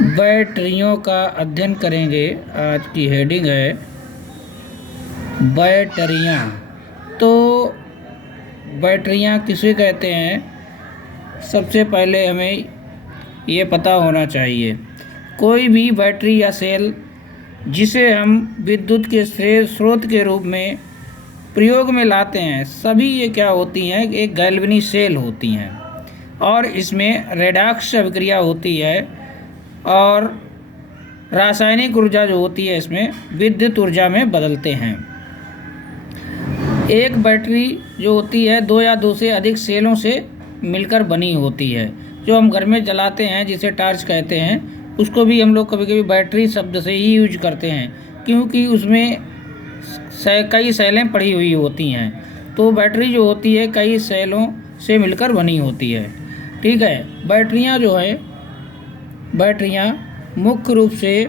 बैटरियों का अध्ययन करेंगे। आज की हेडिंग है बैटरियाँ। तो बैटरियाँ किसे कहते हैं, सबसे पहले हमें ये पता होना चाहिए। कोई भी बैटरी या सेल जिसे हम विद्युत के स्रोत के रूप में प्रयोग में लाते हैं, सभी ये क्या होती हैं, एक गैल्वेनिक सेल होती हैं और इसमें रेडॉक्स अभिक्रिया होती है और रासायनिक ऊर्जा जो होती है इसमें विद्युत ऊर्जा में बदलते हैं। एक बैटरी जो होती है दो या दो से अधिक सेलों से मिलकर बनी होती है। जो हम घर में जलाते हैं जिसे टॉर्च कहते हैं, उसको भी हम लोग कभी कभी बैटरी शब्द से ही यूज करते हैं, क्योंकि उसमें कई सेलें पड़ी हुई होती हैं। तो बैटरी जो होती है कई सेलों से मिलकर बनी होती है। ठीक है। बैटरियां जो है, बैटरियां मुख्य रूप से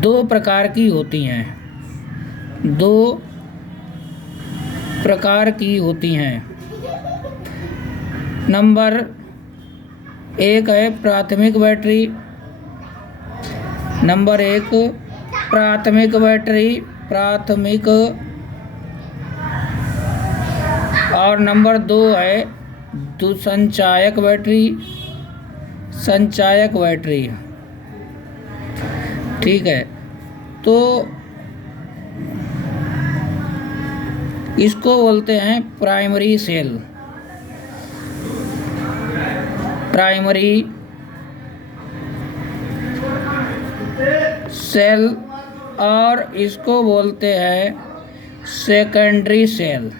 दो प्रकार की होती हैं। दो प्रकार की होती हैं। नंबर एक है प्राथमिक बैटरी। नंबर एक प्राथमिक बैटरी, प्राथमिक। और नंबर दो है संचायक बैटरी, संचायक बैटरी। ठीक है। तो इसको बोलते हैं प्राइमरी सेल, प्राइमरी सेल, और इसको बोलते हैं secondary cell,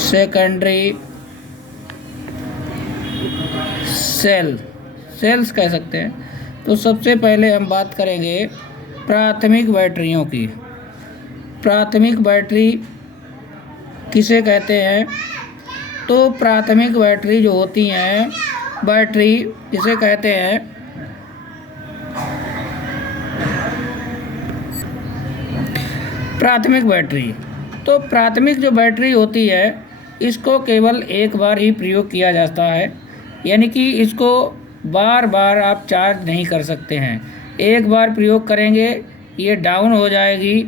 secondary cell, cells कह सकते हैं। तो सबसे पहले हम बात करेंगे प्राथमिक बैटरियों की। प्राथमिक बैटरी किसे कहते हैं? तो प्राथमिक बैटरी जो होती हैं, बैटरी किसे कहते हैं? प्राथमिक बैटरी। तो प्राथमिक जो बैटरी होती है इसको केवल एक बार ही प्रयोग किया जाता है, यानी कि इसको बार बार आप चार्ज नहीं कर सकते हैं। एक बार प्रयोग करेंगे ये डाउन हो जाएगी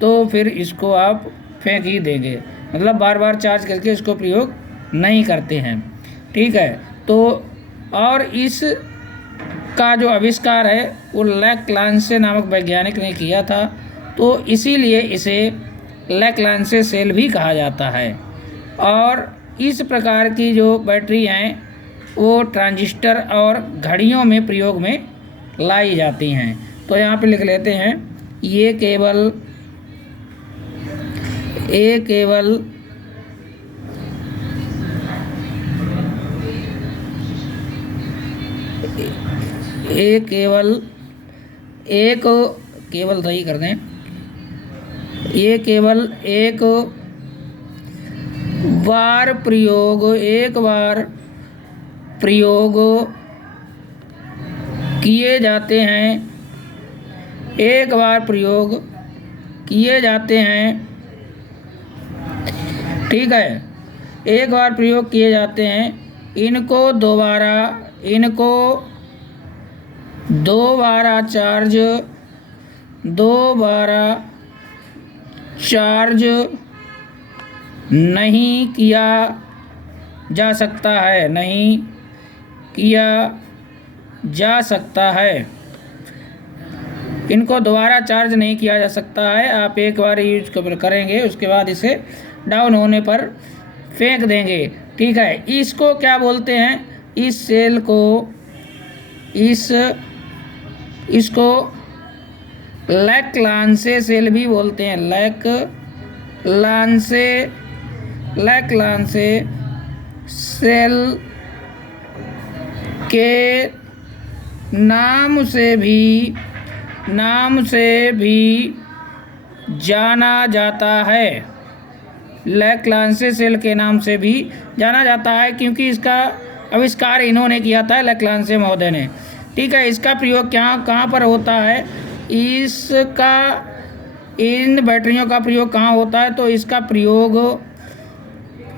तो फिर इसको आप फेंक ही देंगे, मतलब बार बार चार्ज करके इसको प्रयोग नहीं करते हैं। ठीक है। तो और इस का जो आविष्कार है वो लेक्लांसे नामक वैज्ञानिक ने किया था, तो इसीलिए इसे लेक्लांसे सेल भी कहा जाता है। और इस प्रकार की जो बैटरी हैं वो ट्रांजिस्टर और घड़ियों में प्रयोग में लाई जाती हैं। तो यहाँ पे लिख लेते हैं, ये केवल एक सही कर दें, ये केवल एक बार प्रयोग किए जाते हैं, एक बार प्रयोग किए जाते हैं। ठीक है। एक बार प्रयोग किए जाते हैं। इनको दोबारा चार्ज नहीं किया जा सकता है, नहीं किया जा सकता है। इनको दोबारा चार्ज नहीं किया जा सकता है। आप एक बार यूज करेंगे, उसके बाद इसे डाउन होने पर फेंक देंगे। ठीक है। इसको क्या बोलते हैं? इस सेल को इसको लेक्लांसे सेल भी बोलते हैं। लेक्लांसे सेल के नाम से भी जाना जाता है। लेक्लांसे सेल के नाम से भी जाना जाता है क्योंकि इसका आविष्कार इन्होंने किया था, लेक्लांसे महोदय ने। ठीक है। इसका प्रयोग कहाँ पर होता है? इसका इन बैटरियों का प्रयोग कहाँ होता है? तो इसका प्रयोग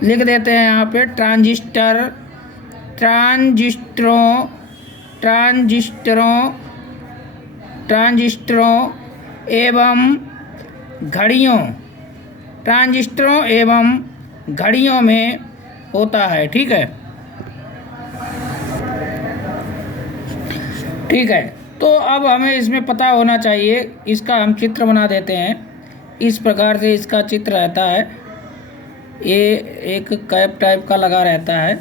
लिख देते हैं यहाँ पे ट्रांजिस्टर ट्रांजिस्टरों ट्रांजिस्टरों ट्रांजिस्टरों एवं घड़ियों ट्रांजिस्टरों एवं घड़ियों में होता है। ठीक है, ठीक है। तो अब हमें इसमें पता होना चाहिए, इसका हम चित्र बना देते हैं। इस प्रकार से इसका चित्र रहता है। ये एक कैप टाइप का लगा रहता है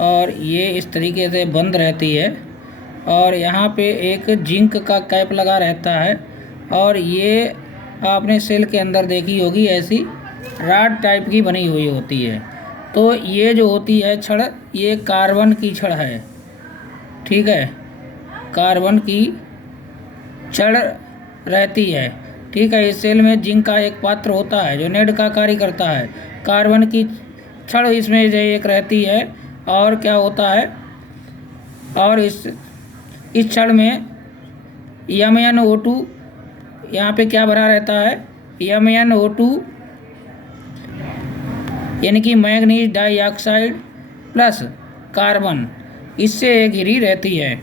और ये इस तरीके से बंद रहती है, और यहाँ पे एक जिंक का कैप लगा रहता है, और ये आपने सेल के अंदर देखी होगी ऐसी रॉड टाइप की बनी हुई होती है। तो ये जो होती है छड़, ये कार्बन की छड़ है। ठीक है, कार्बन की छड़ रहती है। ठीक है, इस सेल में जिंक का एक पात्र होता है जो नेट का कार्य करता है। कार्बन की छड़ इसमें जो एक रहती है, और क्या होता है, और इस छड़ में MnO2 यहाँ पे क्या भरा रहता है, MnO2 यानी कि मैंगनीज डाइऑक्साइड प्लस कार्बन, इससे घिरी रहती है।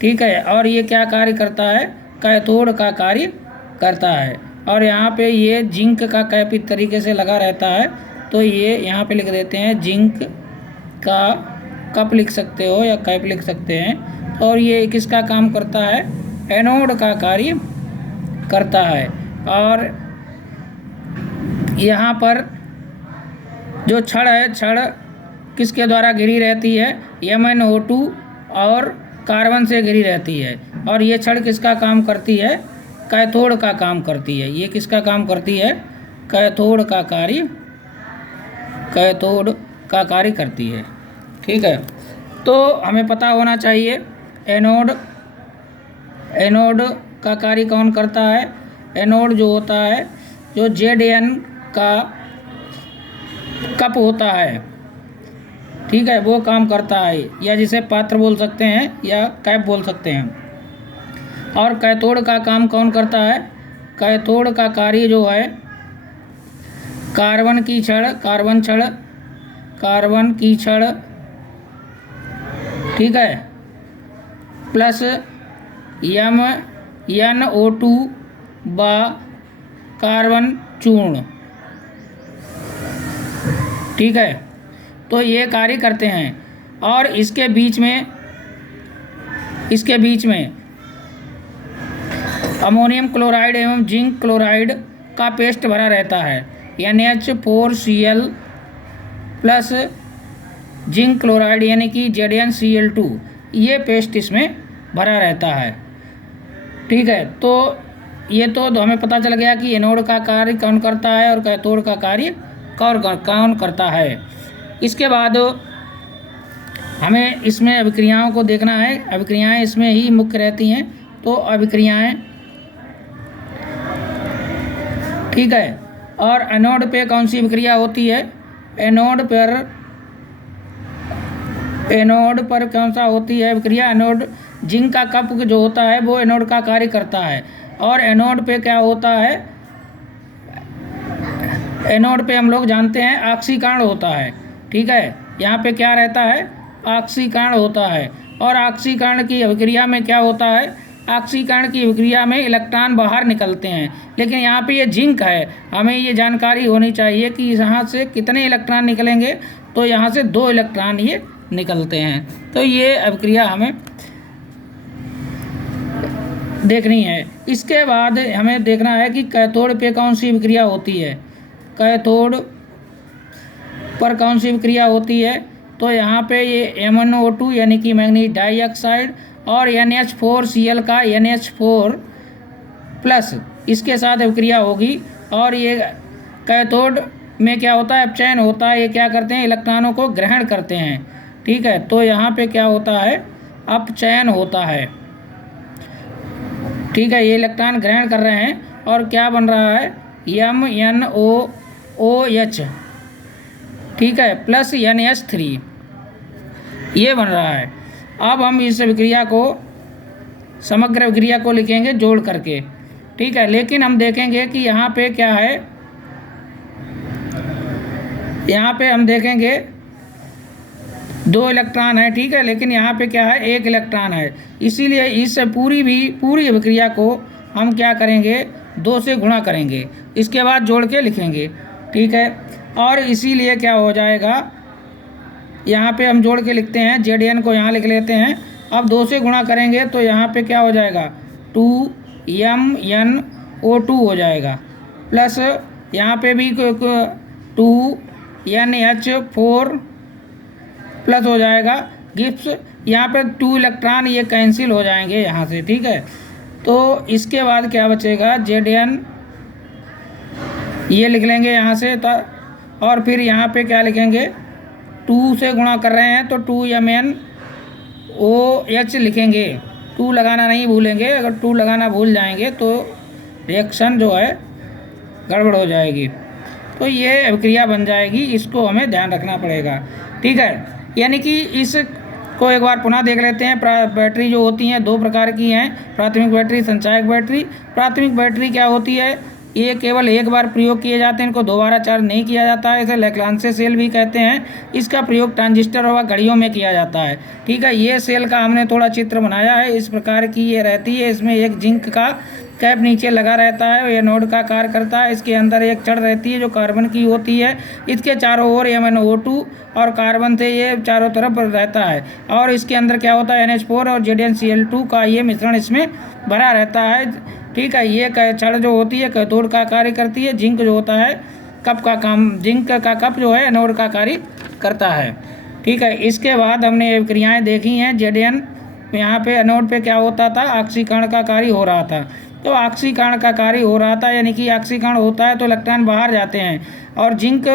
ठीक है, और ये क्या कार्य करता है, कैथोड का कार्य करता है। और यहाँ पे ये जिंक का कैप इस तरीके से लगा रहता है, तो ये यहाँ पे लिख देते हैं जिंक का कप लिख सकते हो या कैप लिख सकते हैं। और ये किसका काम करता है, एनोड का कार्य करता है। और यहाँ पर जो छड़ है, छड़ किसके द्वारा घिरी रहती है, MnO2 और कार्बन से घिरी रहती है। और ये छड़ किसका काम करती है, कैथोड का काम करती है। ये किसका काम करती है, कैथोड का कार्य करती है। ठीक है, तो हमें पता होना चाहिए एनोड का कार्य कौन करता है। एनोड जो होता है, जो Zn का कप होता है, ठीक है, वो काम करता है, या जिसे पात्र बोल सकते हैं या कैप बोल सकते हैं। और कैथोड का काम कौन करता है, कैथोड का कार्य जो है कार्बन की छड़, ठीक है, प्लस MnO2 व कार्बन चूर्ण। ठीक है, तो ये कार्य करते हैं। और इसके बीच में अमोनियम क्लोराइड एवं जिंक क्लोराइड का पेस्ट भरा रहता है, NH4Cl प्लस जिंक क्लोराइड यानी कि ZnCl2, ये पेस्ट इसमें भरा रहता है। ठीक है, तो ये तो हमें पता चल गया कि एनोड का कार्य कौन करता है और कैथोड का कार्य कौन करता है। इसके बाद हमें इसमें अभिक्रियाओं को देखना है। अभिक्रियाएं इसमें ही मुख्य रहती हैं। तो अभिक्रियाएं, ठीक है, और एनोड पे कौन सी अभिक्रिया होती है, एनोड पर कौन सा होती है अभिक्रिया, एनोड जिंक का कप जो होता है वो एनोड का कार्य करता है। और एनोड पे क्या होता है, एनोड पे हम लोग जानते हैं ऑक्सीकरण होता है। ठीक है, यहाँ पे क्या रहता है, ऑक्सीकरण होता है। और ऑक्सीकरण की अभिक्रिया में क्या होता है, ऑक्सीकरण की अभिक्रिया में इलेक्ट्रॉन बाहर निकलते हैं। लेकिन यहाँ पे ये जिंक है, हमें ये जानकारी होनी चाहिए कि यहाँ से कितने इलेक्ट्रॉन निकलेंगे। तो यहाँ से 2 इलेक्ट्रॉन ये निकलते हैं। तो ये अभिक्रिया हमें देखनी है। इसके बाद हमें देखना है कि कैथोड पे कौन सी अभिक्रिया होती है, कैथोड पर कौन सी अभिक्रिया होती है। तो यहाँ पे ये MnO2 यानी कि मैंगनीज डाइऑक्साइड और NH4Cl का NH4 प्लस इसके साथ अभिक्रिया होगी। और ये कैथोड में क्या होता है, अपचयन होता है। ये क्या करते हैं, इलेक्ट्रॉनों को ग्रहण करते हैं। ठीक है, तो यहाँ पे क्या होता है, अपचयन होता है। ठीक है, ये इलेक्ट्रॉन ग्रहण कर रहे हैं और क्या बन रहा है, MnOOH, ठीक है, प्लस NH3, ये बन रहा है। अब हम इस अभिक्रिया को, समग्र अभिक्रिया को लिखेंगे जोड़ करके। ठीक है, लेकिन हम देखेंगे कि यहाँ पे क्या है, यहाँ पे हम देखेंगे 2 इलेक्ट्रॉन है, ठीक है, लेकिन यहाँ पे क्या है, 1 इलेक्ट्रॉन है। इसीलिए इस पूरी अभिक्रिया को हम क्या करेंगे, 2 से गुणा करेंगे, इसके बाद जोड़ के लिखेंगे, ठीक है। और इसीलिए क्या हो जाएगा, यहाँ पे हम जोड़ के लिखते हैं, Zn को यहाँ लिख लेते हैं। अब 2 से गुणा करेंगे तो यहाँ पे क्या हो जाएगा, 2MnO2 हो जाएगा, प्लस यहाँ पे भी 2NH4 प्लस हो जाएगा गिब्स, यहाँ पर 2 इलेक्ट्रॉन ये कैंसिल हो जाएंगे यहाँ से, ठीक है। तो इसके बाद क्या बचेगा, Zn ये लिख लेंगे यहाँ से, और फिर यहाँ पे क्या लिखेंगे, 2 से गुणा कर रहे हैं तो 2MnOH लिखेंगे, 2 लगाना नहीं भूलेंगे, अगर 2 लगाना भूल जाएंगे तो रिएक्शन जो है गड़बड़ हो जाएगी। तो ये अभिक्रिया बन जाएगी, इसको हमें ध्यान रखना पड़ेगा, ठीक है। यानी कि इस को एक बार पुनः देख लेते हैं। बैटरी जो होती हैं 2 प्रकार की हैं, प्राथमिक बैटरी, संचायक बैटरी। प्राथमिक बैटरी क्या होती है, ये केवल एक बार प्रयोग किए जाते हैं, इनको दोबारा चार्ज नहीं किया जाता है, इसे लेक्लांसे सेल भी कहते हैं। इसका प्रयोग ट्रांजिस्टर और घड़ियों में किया जाता है, ठीक है। ये सेल का हमने थोड़ा चित्र बनाया है, इस प्रकार की ये रहती है। इसमें एक जिंक का कैप नीचे लगा रहता है, ये एनोड का कार्य करता है। इसके अंदर एक छड़ रहती है जो कार्बन की होती है, इसके चारों ओर MnO2 और कार्बन से ये चारों तरफ रहता है। और इसके अंदर क्या होता है, NH4 और ZnCl2 का ये मिश्रण इसमें भरा रहता है, ठीक है। ये छड़ जो होती है कैथोड का कार्य करती है, जिंक जो होता है कप का काम, जिंक का कप जो है एनोड का कार्य करता है, ठीक है। इसके बाद हमने क्रियाएँ देखी हैं। Zn यहाँ पे एनोड पे क्या होता था, ऑक्सीकरण का कार्य हो रहा था। तो ऑक्सीकरण का कार्य हो रहा था, यानी कि ऑक्सीकरण होता है तो इलेक्ट्रॉन बाहर जाते हैं, और जिंक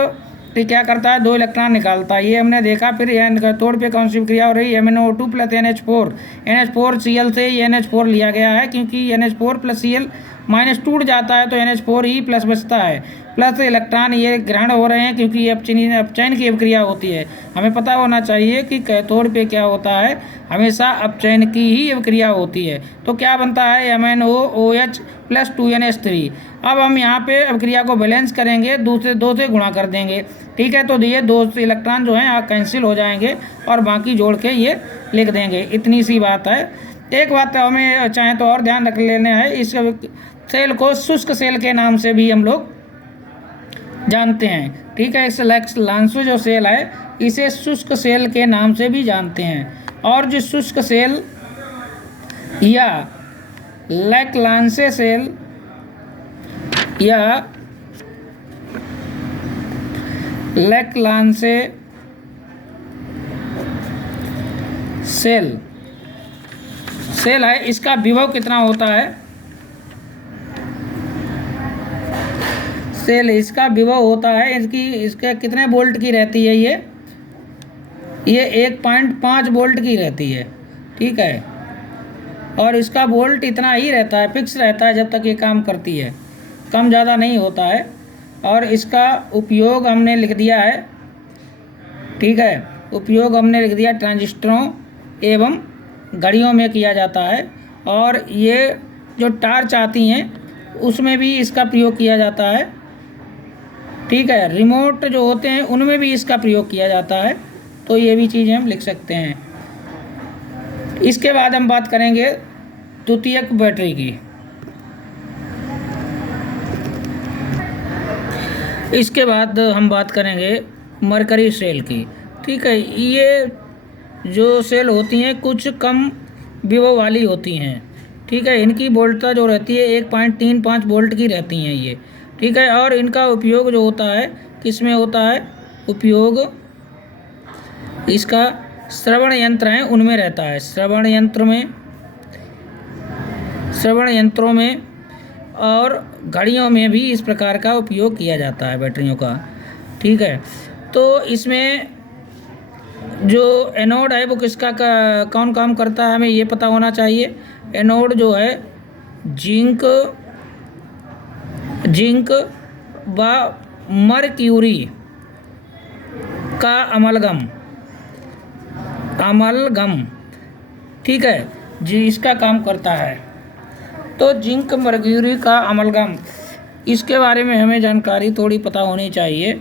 क्या करता है, 2 इलेक्ट्रॉन निकालता है, ये हमने देखा। फिर कैथोड पे कौन सी क्रिया हो रही है, MnO2 प्लस NH4 से ये NH4 लिया गया है, क्योंकि NH4 प्लस Cl माइनस टूट जाता है तो NH4 ही प्लस बचता है। प्लस इलेक्ट्रॉन ये ग्रहण हो रहे हैं, क्योंकि ये अपचयन की अभिक्रिया होती है। हमें पता होना चाहिए कि कैथोड पे क्या होता है, हमेशा अपचयन की ही अभिक्रिया होती है। तो क्या बनता है, MnOOH प्लस 2NH3। अब हम यहाँ पे अभिक्रिया को बैलेंस करेंगे, 2 से गुणा कर देंगे, ठीक है। तो ये 2 इलेक्ट्रॉन जो हैं यहाँ कैंसिल हो जाएंगे और बाकी जोड़ के ये लिख देंगे, इतनी सी बात है। एक बात हमें चाहे तो और ध्यान रख लेना है, इस सेल को शुष्क सेल के नाम से भी हम लोग जानते हैं, ठीक है। इस लांसो जो सेल है इसे शुष्क सेल के नाम से भी जानते हैं। और जो शुष्क सेल या लेक्लांसे सेल या लेक्लांसे सेल है, इसका विभव कितना होता है, सेल इसका विभव होता है, इसके कितने वोल्ट की रहती है, ये 1.5 वोल्ट की रहती है, ठीक है। और इसका वोल्ट इतना ही रहता है, फिक्स रहता है जब तक ये काम करती है, कम ज़्यादा नहीं होता है। और इसका उपयोग हमने लिख दिया है, ठीक है, उपयोग हमने लिख दिया ट्रांजिस्टरों एवं घड़ियों में किया जाता है। और ये जो टार्च आती हैं उसमें भी इसका प्रयोग किया जाता है, ठीक है। रिमोट जो होते हैं उनमें भी इसका प्रयोग किया जाता है। तो ये भी चीज़ें हम लिख सकते हैं। इसके बाद हम बात करेंगे द्वितीयक बैटरी की। इसके बाद हम बात करेंगे मरकरी सेल की, ठीक है। ये जो सेल होती हैं कुछ कम विभव वाली होती हैं, ठीक है। इनकी वोल्टता जो रहती है 1.35 वोल्ट की रहती हैं ये, ठीक है। और इनका उपयोग जो होता है किस में होता है, उपयोग इसका श्रवण यंत्र हैं उनमें रहता है, श्रवण यंत्रों में और घड़ियों में भी इस प्रकार का उपयोग किया जाता है बैटरियों का, ठीक है। तो इसमें जो एनोड है वो किसका कौन काम करता है, हमें ये पता होना चाहिए। एनोड जो है जिंक व मरक्यूरी का अमलगम, ठीक है जी, इसका काम करता है। तो जिंक मरक्यूरी का अमलगम, इसके बारे में हमें जानकारी थोड़ी पता होनी चाहिए।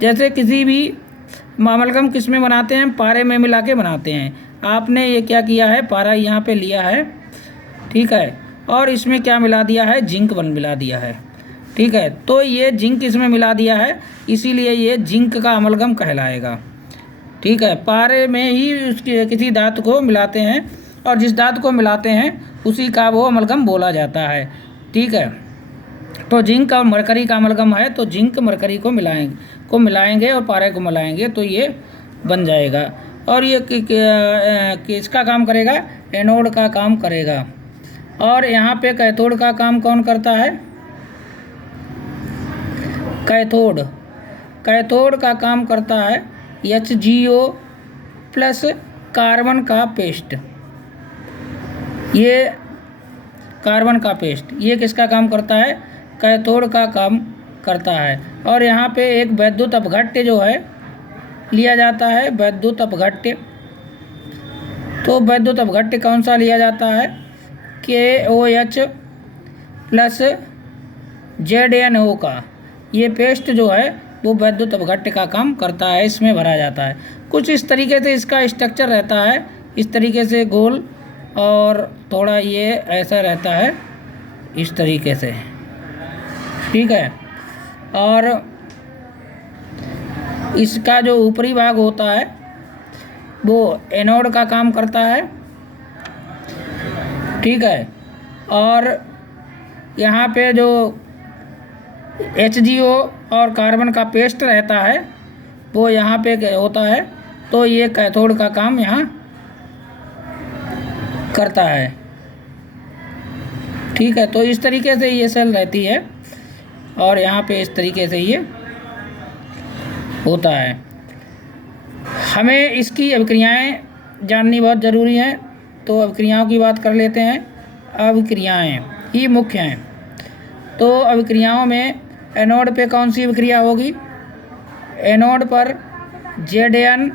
जैसे किसी भी अमलगम किस में बनाते हैं? पारे में मिला के बनाते हैं। आपने ये क्या किया है, पारा यहाँ पे लिया है, ठीक है, और इसमें क्या मिला दिया है? जिंक मिला दिया है, ठीक है। तो ये जिंक इसमें मिला दिया है, इसीलिए ये जिंक का अमलगम कहलाएगा, ठीक है। पारे में ही उसकी किसी धातु को मिलाते हैं और जिस धातु को मिलाते हैं उसी का वो अमलगम बोला जाता है, ठीक है। तो जिंक और मरकरी का अमलगम है, तो जिंक मरकरी को मिलाएंगे और पारे को मिलाएंगे तो ये बन जाएगा। और ये किसका काम करेगा? एनोड का काम करेगा। और यहाँ पे कैथोड का काम कौन करता है? कैथोड का काम करता है HgO प्लस कार्बन का पेस्ट। ये कार्बन का पेस्ट ये किसका काम करता है? कैथोड का काम करता है। और यहाँ पे एक वैद्युत अपघट्य जो है लिया जाता है, वैद्युत अपघट्य। तो वैद्युत अपघट्य कौन सा लिया जाता है? KOH प्लस ZnO का ये पेस्ट जो है वो वैद्युत अपघट्य का काम करता है, इसमें भरा जाता है। कुछ इस तरीके से इसका स्ट्रक्चर रहता है, इस तरीके से गोल, और थोड़ा ये ऐसा रहता है इस तरीके से, ठीक है। और इसका जो ऊपरी भाग होता है वो एनोड का काम करता है, ठीक है। और यहाँ पे जो HgO और कार्बन का पेस्ट रहता है वो यहाँ पे होता है, तो ये कैथोड का काम यहाँ करता है, ठीक है। तो इस तरीके से ये सेल रहती है और यहाँ पे इस तरीके से ये होता है। हमें इसकी अभिक्रियाएं जाननी बहुत ज़रूरी हैं, तो अभिक्रियाओं की बात कर लेते हैं। अभिक्रियाएं ही मुख्य हैं। तो अभिक्रियाओं में एनोड पे कौन सी अभिक्रिया होगी? एनोड पर Zn,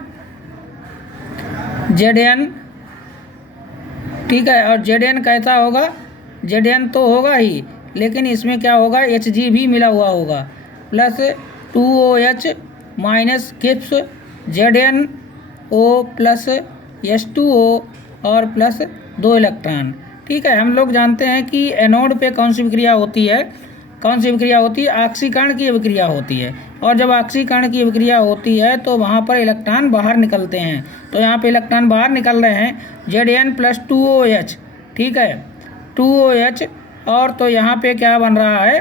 ठीक है। और Zn कैसा होगा? Zn तो होगा ही, लेकिन इसमें क्या होगा? Hg भी मिला हुआ होगा, प्लस 2OH माइनस किप्स ZnO प्लस H2O और प्लस 2 इलेक्ट्रॉन, ठीक है। हम लोग जानते हैं कि एनोड पे कौन सी अभिक्रिया होती है? कौन सी अभिक्रिया होती है? ऑक्सीकरण की अभिक्रिया होती है। और जब ऑक्सीकरण की अभिक्रिया होती है तो वहाँ पर इलेक्ट्रॉन बाहर निकलते हैं। तो यहाँ पे इलेक्ट्रॉन बाहर निकल रहे हैं, Zn प्लस 2OH, ठीक है, 2OH। और तो यहाँ पे क्या बन रहा है?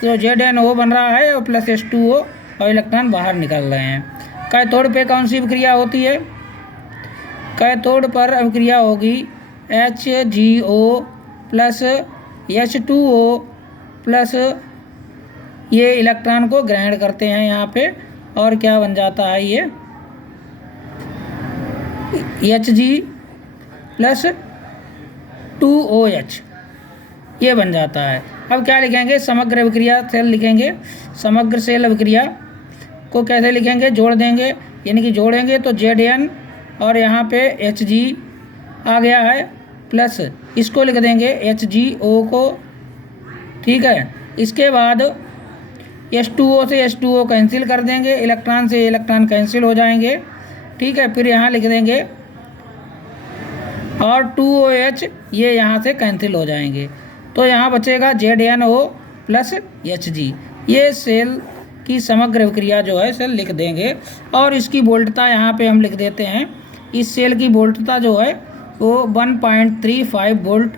तो ZnO बन रहा है और प्लस H2O, और इलेक्ट्रॉन बाहर निकल रहे हैं। कैथोड पे कौन सी अभिक्रिया होती है? कैथोड पर अभिक्रिया होगी HgO प्लस H2O प्लस ये इलेक्ट्रॉन को ग्रहण करते हैं यहाँ पे, और क्या बन जाता है? ये Hg प्लस 2OH ये बन जाता है। अब क्या लिखेंगे? समग्र अभिक्रिया सेल लिखेंगे। समग्र सेल अभिक्रिया को कैसे लिखेंगे? जोड़ देंगे, यानी कि जोड़ेंगे तो Zn और यहाँ पे Hg आ गया है, प्लस इसको लिख देंगे HgO को, ठीक है। इसके बाद H2O से H2O कैंसिल कर देंगे, इलेक्ट्रॉन से इलेक्ट्रॉन कैंसिल हो जाएंगे, ठीक है। फिर यहाँ लिख देंगे और 2OH ये यहाँ से कैंसिल हो जाएंगे, तो यहाँ बचेगा ZnO प्लस Hg। ये सेल की समग्र अभिक्रिया जो है सेल लिख देंगे। और इसकी वोल्टता यहाँ पे हम लिख देते हैं। इस सेल की वोल्टता जो है वो 1.35 वोल्ट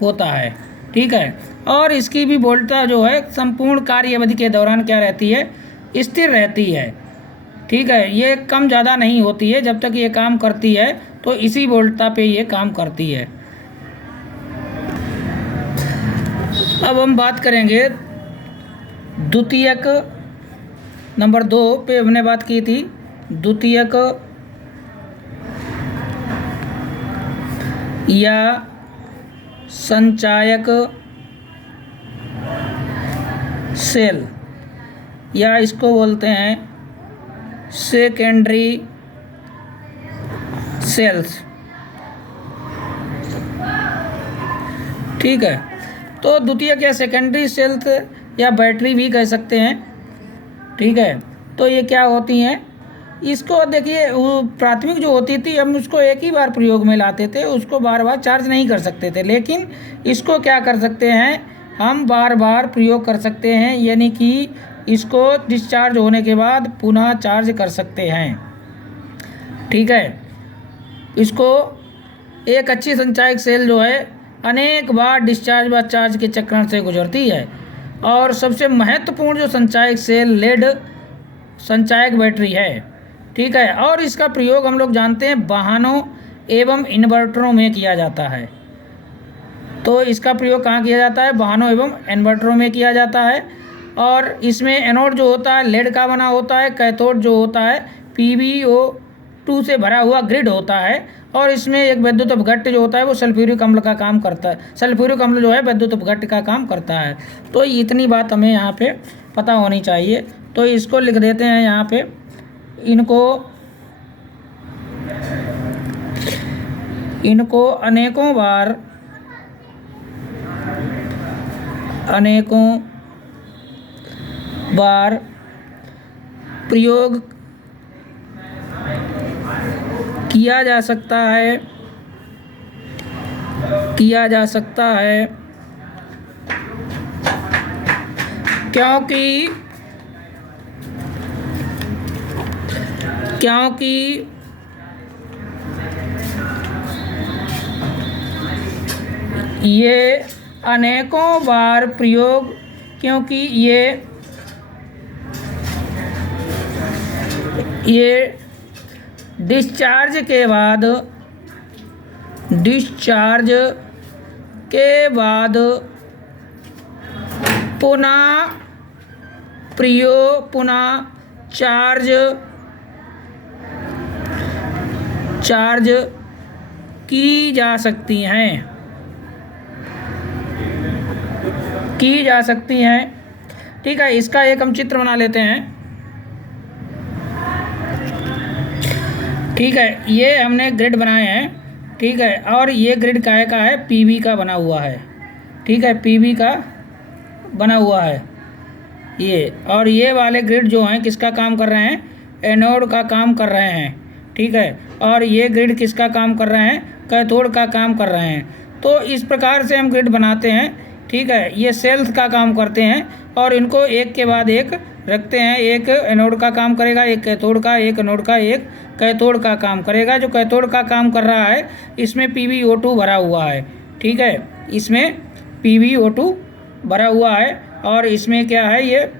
होता है, ठीक है। और इसकी भी वोल्टता जो है संपूर्ण कार्य अवधि के दौरान क्या रहती है? स्थिर रहती है, ठीक है। ये कम ज़्यादा नहीं होती है। जब तक ये काम करती है तो इसी वोल्टता पे ये काम करती है। अब हम बात करेंगे द्वितीयक, नंबर 2 पे हमने बात की थी। द्वितीयक या संचायक सेल, या इसको बोलते हैं सेकेंडरी सेल्स, ठीक है। तो द्वितीयक या सेकेंडरी सेल्स या बैटरी भी कह सकते हैं, ठीक है। तो ये क्या होती हैं? इसको देखिए, वो प्राथमिक जो होती थी हम उसको एक ही बार प्रयोग में लाते थे, उसको बार बार चार्ज नहीं कर सकते थे, लेकिन इसको क्या कर सकते हैं, हम बार बार प्रयोग कर सकते हैं, यानी कि इसको डिस्चार्ज होने के बाद पुनः चार्ज कर सकते हैं। ठीक है, इसको एक अच्छी संचायक सेल जो है अनेक बार डिस्चार्ज व चार्ज के चक्रण से गुजरती है, और सबसे महत्वपूर्ण जो संचायक सेल लेड संचायक बैटरी है। ठीक है, और इसका प्रयोग हम लोग जानते हैं वाहनों एवं इन्वर्टरों में किया जाता है। तो इसका प्रयोग कहाँ किया जाता है, वाहनों एवं इन्वर्टरों में किया जाता है। और इसमें एनोड जो होता है लेड का बना होता है, कैथोड जो होता है PbO2 से भरा हुआ ग्रिड होता है, और इसमें एक विद्युत अपघट्य जो होता है वो सल्फ्यूरिक अम्ल का काम करता है। सल्फ्यूरिक अम्ल जो है विद्युत अपघट्य का काम करता है। तो इतनी बात हमें यहाँ पे पता होनी चाहिए। तो इसको लिख देते हैं यहाँ पे, इनको अनेकों बार प्रयोग किया जा सकता है, क्योंकि ये अनेकों बार प्रयोग क्योंकि ये डिस्चार्ज के बाद पुनः चार्ज की जा सकती हैं। ठीक है, इसका एक हम चित्र बना लेते हैं। ठीक है, ये हमने ग्रिड बनाए हैं। ठीक है, और ये ग्रिड काहे का है, PV का बना हुआ है। ठीक है, PV का बना हुआ है ये, और ये वाले ग्रिड जो हैं किसका काम कर रहे हैं, एनोड का काम कर रहे हैं। ठीक है, और ये ग्रिड किसका काम कर रहे हैं, कैथोड का काम कर रहे हैं। तो इस प्रकार से हम ग्रिड बनाते हैं। ठीक है, ये सेल्स का काम करते हैं, और इनको एक के बाद एक रखते हैं। एक एनोड का काम करेगा, एक कैथोड का, एक एनोड का, एक कैथोड का काम करेगा। जो कैथोड का काम कर रहा है इसमें PbO2 भरा हुआ है। ठीक है, इसमें PbO2 भरा हुआ है, और इसमें क्या है, ये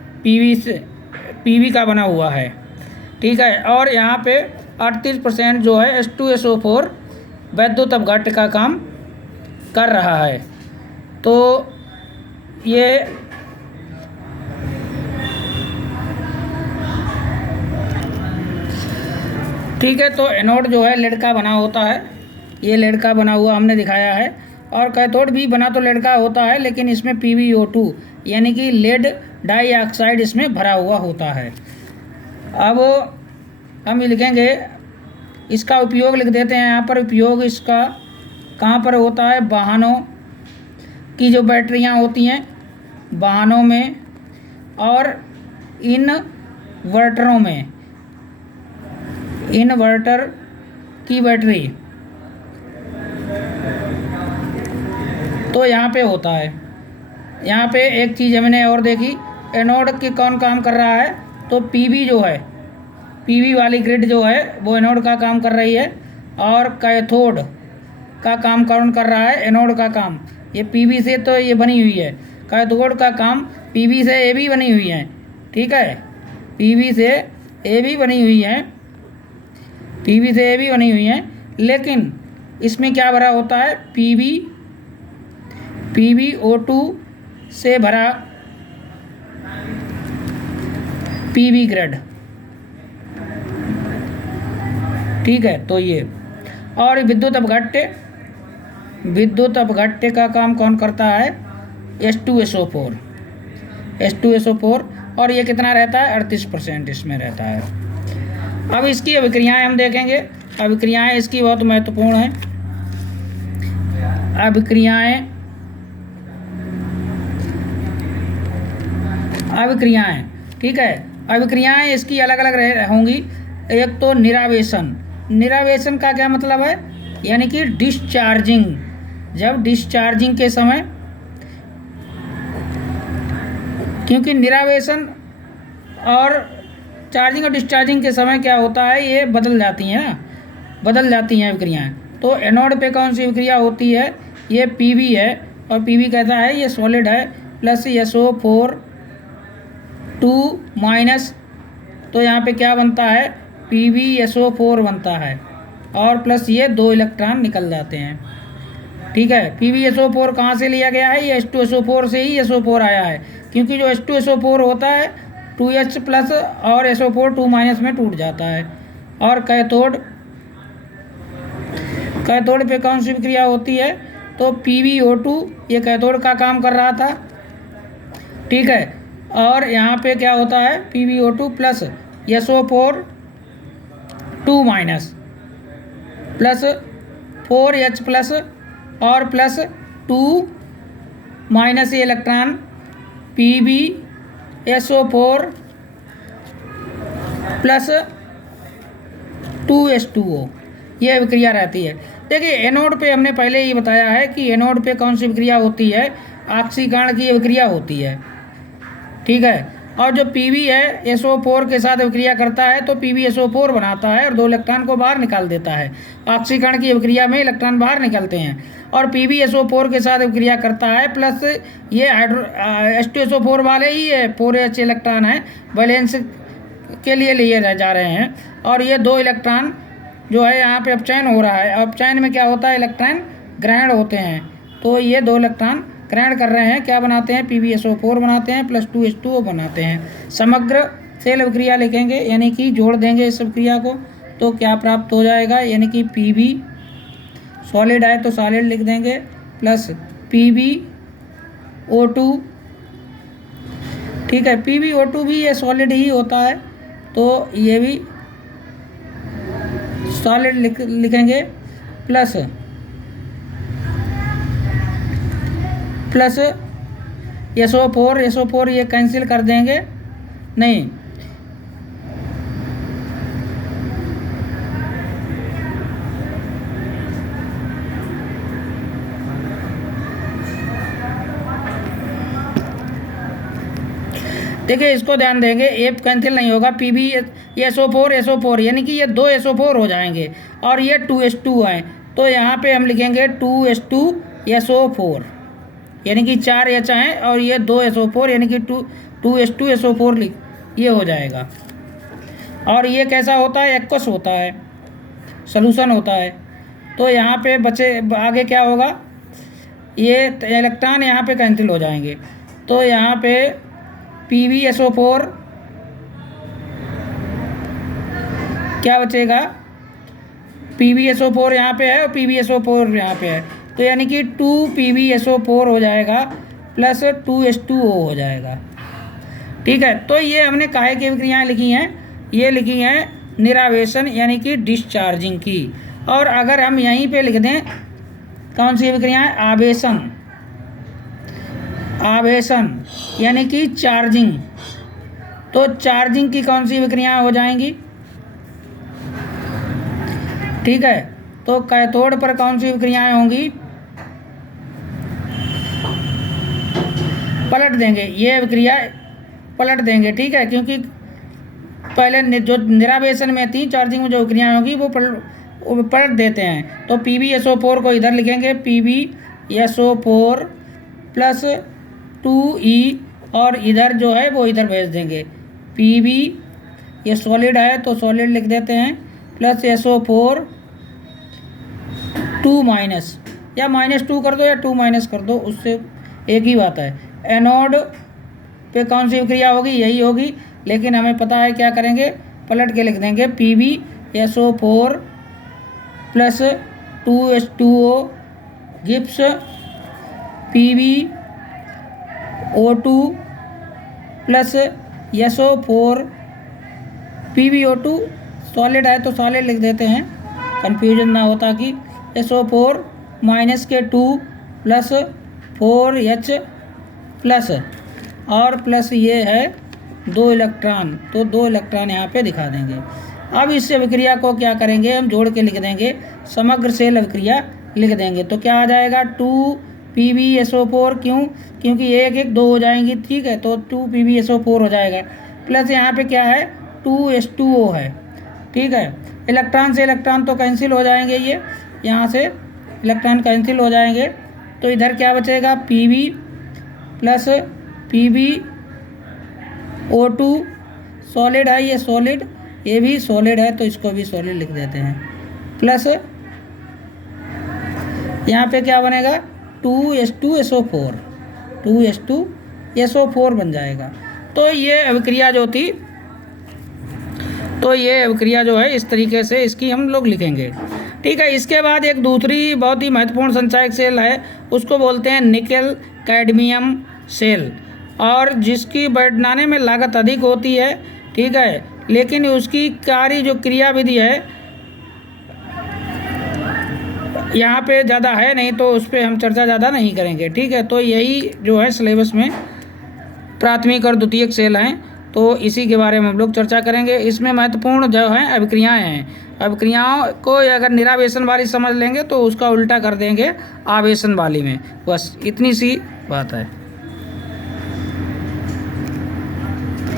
PV का बना हुआ है। ठीक है, और यहाँ पे 38% जो है H2SO4 विद्युत अपघट्य का काम कर रहा है। तो ये ठीक है, तो एनोड जो है लेड का बना होता है, ये लेड का बना हुआ हमने दिखाया है, और कैथोड भी बना तो लेड का होता है, लेकिन इसमें PbO2 यानी कि लेड डाइऑक्साइड इसमें भरा हुआ होता है। अब हम लिखेंगे, इसका उपयोग लिख देते हैं यहाँ पर। उपयोग इसका कहाँ पर होता है, वाहनों की जो बैटरियाँ होती हैं वाहनों में, और इन्वर्टरों में, इन्वर्टर की बैटरी तो यहाँ पे होता है। यहाँ पे एक चीज़ हमने और देखी, एनोड की कौन काम कर रहा है, तो PV जो है, PV वाली ग्रिड जो है वो एनोड का काम कर रही है, और कैथोड का काम कौन कर रहा है, एनोड का काम। ये PV से तो ये बनी हुई है, कैथोड का काम PV से AB बनी हुई है। ठीक है, PV से AB बनी हुई है, PV से AB बनी हुई है, लेकिन इसमें क्या भरा होता है, PbO2 से भरा PV ग्रिड। ठीक है, तो ये, और विद्युत अपघट्य का काम कौन करता है, H2SO4, और ये कितना रहता है, 38% इसमें रहता है। अब इसकी अभिक्रियाएं हम देखेंगे। अभिक्रियाएं इसकी बहुत महत्वपूर्ण हैं। अभिक्रियाएं ठीक है, अभिक्रियाएं इसकी अलग अलग होंगी। एक तो निरावेशन। निरावेशन का क्या मतलब है, यानी कि डिस्चार्जिंग। जब डिस्चार्जिंग के समय, क्योंकि निरावेशन और चार्जिंग और डिस्चार्जिंग के समय क्या होता है, ये बदल जाती हैं ना, बदल जाती हैं विक्रियाएँ। तो एनोड पे कौन सी विक्रिया होती है, ये पीवी है, और पीवी कहता है ये सॉलिड है, प्लस SO4 2 माइनस, तो यहाँ पे क्या बनता है, PbSO4 बनता है, और प्लस ये 2 इलेक्ट्रॉन निकल जाते हैं। ठीक है, PbSO4 कहाँ से लिया गया है, ये H2SO4 से ही SO4 आया है, क्योंकि जो H2SO4 होता है 2H प्लस और SO4 2 माइनस में टूट जाता है। और कैथोड, कैथोड पे कौन सी विक्रिया होती है, तो PbO2, ये कैथोड का काम कर रहा था। ठीक है, और यहाँ पे क्या होता है, PbO2 plus SO4 2 minus plus 4H plus और प्लस 2 माइनस ये इलेक्ट्रॉन PbSO4 प्लस 2H2O, यह विक्रिया रहती है। देखिए एनोड पे हमने पहले ही बताया है कि एनोड पे कौन सी विक्रिया होती है, ऑक्सीकरण की विक्रिया होती है। ठीक है, और जो Pb है SO4 के साथ विक्रिया करता है तो PbSO4 बनाता है और 2 इलेक्ट्रॉन को बाहर निकाल देता है। ऑक्सीकरण की विक्रिया में इलेक्ट्रॉन बाहर निकलते हैं, और PbSO4 के साथ विक्रिया करता है, प्लस ये H2SO4 वाले ही है 4H इलेक्ट्रॉन है, वैलेंस के लिए लिए जा रहे हैं, और ये 2 इलेक्ट्रॉन जो है यहाँ पे अपचयन हो रहा है। अपचयन में क्या होता है, इलेक्ट्रॉन ग्रहण होते हैं, तो ये 2 इलेक्ट्रॉन ग्रहण कर रहे हैं, क्या बनाते हैं, PbSO4 बनाते हैं, प्लस 2H2O बनाते हैं। समग्र सेल विक्रिया लिखेंगे, यानी कि जोड़ देंगे इस विक्रिया को, तो क्या प्राप्त हो जाएगा, यानी कि Pb सॉलिड है तो सॉलिड लिख देंगे, प्लस PbO2। ठीक है, PbO2 भी ये सॉलिड ही होता है, तो ये भी सॉलिड लिखेंगे, प्लस SO4 ये कैंसिल कर देंगे, नहीं देखिए इसको ध्यान देंगे, ए कैंसिल नहीं होगा, PbSO4 यानी कि ये 2 SO4 हो जाएंगे, और ये 2H2 हैं, तो यहाँ पे हम लिखेंगे 2H2SO4, यानी कि 4 H हैं और ये 2 SO4 यानी कि 2H2SO4 ये हो जाएगा। और ये कैसा होता है, एक्वस होता है, सॉल्यूशन होता है। तो यहाँ पे बचे आगे क्या होगा, ये इलेक्ट्रॉन यहाँ पे कैंसिल हो जाएंगे, तो यहाँ पे PbSO4 क्या बचेगा, PbSO4 यहाँ पे है और PbSO4 यहाँ पे है, तो यानी कि 2 PbSO4 हो जाएगा प्लस 2H2O हो जाएगा। ठीक है, तो ये हमने काहे की विक्रियाएँ लिखी हैं, ये लिखी हैं निरावेशन यानी कि डिस्चार्जिंग की। और अगर हम यहीं पे लिख दें कौन सी विक्रियाएँ, आवेशन, आवेशन यानी कि चार्जिंग, तो चार्जिंग की कौन सी विक्रियाएँ हो जाएंगी। ठीक है, तो कैथोड पर कौन सी विक्रियाएँ होंगी, पलट देंगे, ये विक्रिया पलट देंगे। ठीक है, क्योंकि पहले जो निरावेशन में थी, चार्जिंग में जो विक्रियाएँ होंगी वो पलट देते हैं। तो PbSO4 को इधर लिखेंगे, PbSO4 प्लस 2E, और इधर जो है वो इधर भेज देंगे, Pb ये सॉलिड है तो सॉलिड लिख देते हैं, प्लस SO4 2 माइनस, या -2 कर दो या 2 माइनस कर दो, उससे एक ही बात है। एनोड पे कौन सी विक्रिया होगी, यही होगी, लेकिन हमें पता है क्या करेंगे, पलट के लिख देंगे, PbSO4 plus 2H2O Gibbs PbO2 plus SO4, PbO2 solid है तो सॉलिड लिख देते हैं, कन्फ्यूजन ना हो, ताकि SO4 माइनस के 2 प्लस 4H प्लस, और प्लस ये है 2 इलेक्ट्रॉन, तो 2 इलेक्ट्रॉन यहाँ पे दिखा देंगे। अब इस अभिक्रिया को क्या करेंगे, हम जोड़ के लिख देंगे, समग्र सेल अभिक्रिया लिख देंगे। तो क्या आ जाएगा 2PbSO4, क्यों, क्योंकि 1 1 2 हो जाएंगी, ठीक है, तो 2PbSO4 हो जाएगा। प्लस यहाँ पे क्या है 2H2O है, ठीक है। इलेक्ट्रॉन से इलेक्ट्रॉन तो कैंसिल हो जाएंगे, ये यहाँ से इलेक्ट्रॉन कैंसिल हो जाएंगे, तो इधर क्या बचेगा Pb प्लस PbO2, सॉलिड है ये, सॉलिड, ये भी सॉलिड है तो इसको भी सॉलिड लिख देते हैं, प्लस यहाँ पे क्या बनेगा 2H2SO4, 2H2SO4 बन जाएगा। तो ये अभिक्रिया जो थी, तो ये अभिक्रिया जो है इस तरीके से इसकी हम लोग लिखेंगे, ठीक है। इसके बाद एक दूसरी बहुत ही महत्वपूर्ण संचायक सेल है, उसको बोलते हैं निकेल कैडमियम सेल, और जिसकी बनाने में लागत अधिक होती है, ठीक है, लेकिन उसकी कार्य जो क्रियाविधि है यहाँ पे ज़्यादा है नहीं, तो उस पर हम चर्चा ज़्यादा नहीं करेंगे, ठीक है। तो यही जो है सिलेबस में प्राथमिक और द्वितीयक सेल हैं, तो इसी के बारे में हम लोग चर्चा करेंगे। इसमें महत्वपूर्ण जो है अभिक्रियाएं हैं, अभिक्रियाओं को अगर निरावेशन वाली समझ लेंगे तो उसका उल्टा कर देंगे आवेशन वाली में, बस इतनी सी बात है।